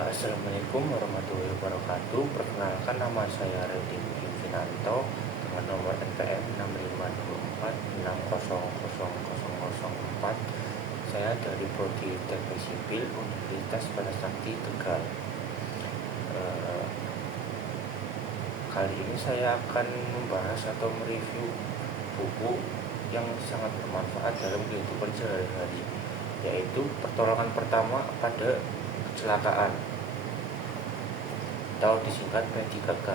Assalamualaikum warahmatullahi wabarakatuh. Perkenalkan, nama saya Redi Finanto dengan nomor NPM 6524600004. Saya dari Prodi Teknik Sipil Universitas Padasakti Tegal. Kali ini saya akan membahas atau mereview buku yang sangat bermanfaat dalam kehidupan sehari-hari, yaitu Pertolongan Pertama pada Kecelakaan atau disingkat P3K.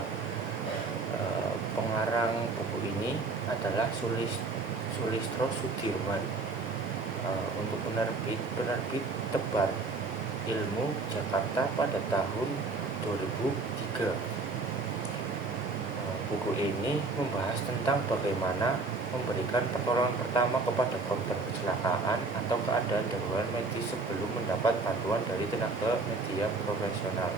Pengarang buku ini adalah Sulistro Sudirman. Untuk penerbit Tebar Ilmu Jakarta pada tahun 2003. Buku ini membahas tentang bagaimana memberikan pertolongan pertama kepada korban kecelakaan atau keadaan darurat medis sebelum mendapat bantuan dari tenaga medis profesional.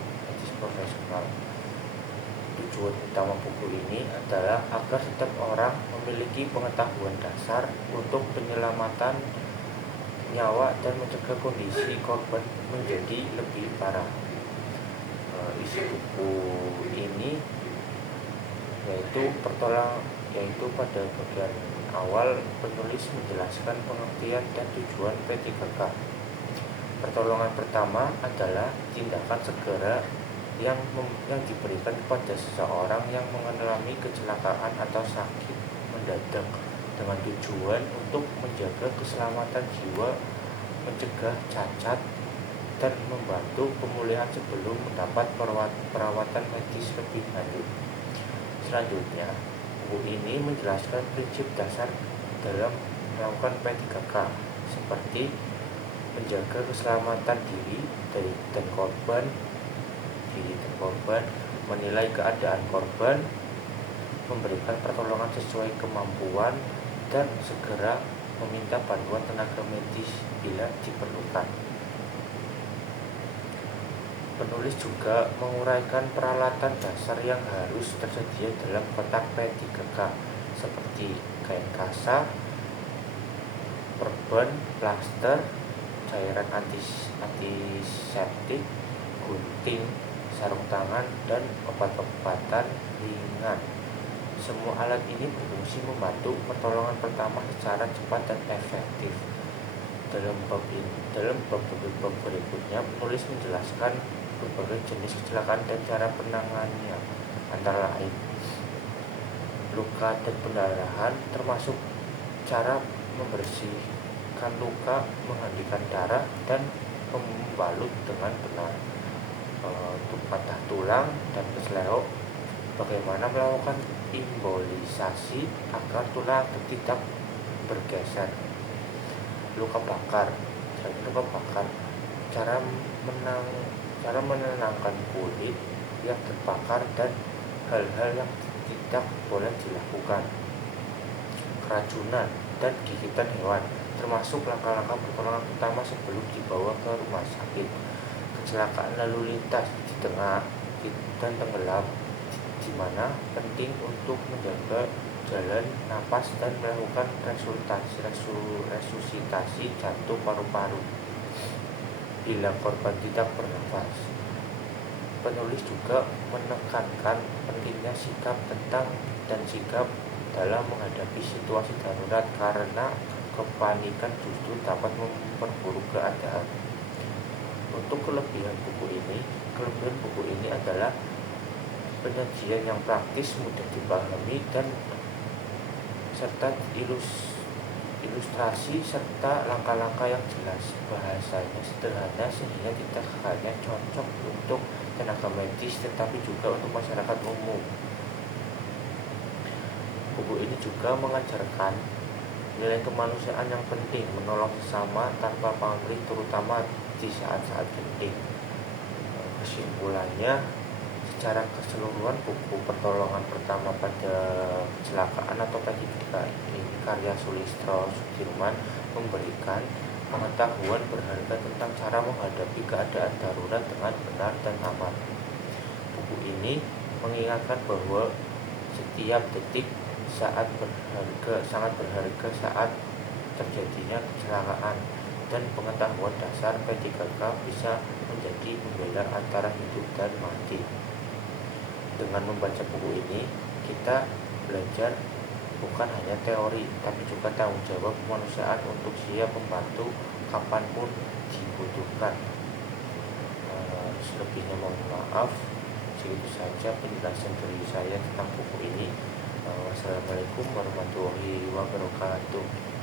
Tujuan utama buku ini adalah agar setiap orang memiliki pengetahuan dasar untuk penyelamatan nyawa dan mencegah kondisi korban menjadi lebih parah. Isi buku ini yaitu pada bagian awal penulis menjelaskan pengertian dan tujuan P3K. Pertolongan pertama adalah tindakan segera yang diberikan kepada seseorang yang mengalami kecelakaan atau sakit mendadak dengan tujuan untuk menjaga keselamatan jiwa, mencegah cacat, dan membantu pemulihan sebelum mendapat perawatan medis lebih lanjut. Selanjutnya, buku ini menjelaskan prinsip dasar dalam melakukan P3K seperti menjaga keselamatan diri dan korban, menilai keadaan korban, memberikan pertolongan sesuai kemampuan, dan segera meminta bantuan tenaga medis bila diperlukan. Penulis juga menguraikan peralatan dasar yang harus tersedia dalam kotak P3K seperti kain kasa, perban, plaster, cairan antiseptik, gunting, sarung tangan, dan obat-obatan ringan. Semua alat ini berfungsi membantu pertolongan pertama secara cepat dan efektif. Dalam bab berikutnya, penulis menjelaskan berbagai jenis kecelakaan dan cara penanganannya, antara lain luka dan pendarahan, termasuk cara membersihkan luka, menghentikan darah, dan membalut dengan benar. Untuk patah tulang dan kesleo, bagaimana melakukan embolisasi agar tulang tidak bergeser. Luka bakar, cara menenangkan kulit yang terbakar dan hal-hal yang tidak boleh dilakukan. Keracunan dan gigitan hewan, termasuk langkah-langkah pertolongan pertama sebelum dibawa ke rumah sakit. Kecelakaan lalu lintas di tengah dan tenggelam, di mana penting untuk menjaga jalan napas dan melakukan resusitasi jantung paru-paru bila korban tidak bernafas. Penulis juga menekankan pentingnya sikap dalam menghadapi situasi darurat karena kepanikan justru dapat memperburuk keadaan. Untuk kelebihan buku ini adalah penyajian yang praktis, mudah dipahami, dan serta ilustrasi serta langkah-langkah yang jelas. Bahasanya sederhana sehingga tidak hanya cocok untuk tenaga medis tetapi juga untuk masyarakat umum. Buku ini juga mengajarkan nilai kemanusiaan yang penting, menolong sesama tanpa pamrih, terutama di saat-saat genting. Kesimpulannya, secara keseluruhan buku Pertolongan Pertama pada Kecelakaan atau P3K ini karya Sulistro Sudirman memberikan pengetahuan berharga tentang cara menghadapi keadaan darurat dengan benar dan aman. Buku ini mengingatkan bahwa setiap detik sangat berharga saat terjadinya kecelakaan, dan pengetahuan dasar P3K bisa menjadi pembela antara hidup dan mati. Dengan membaca buku ini, kita belajar bukan hanya teori, tapi juga tanggung jawab kemanusiaan untuk siap membantu kapanpun dibutuhkan. Selebihnya mohon maaf. Segitu saja penjelasan dari saya tentang buku ini. Wassalamualaikum warahmatullahi wabarakatuh.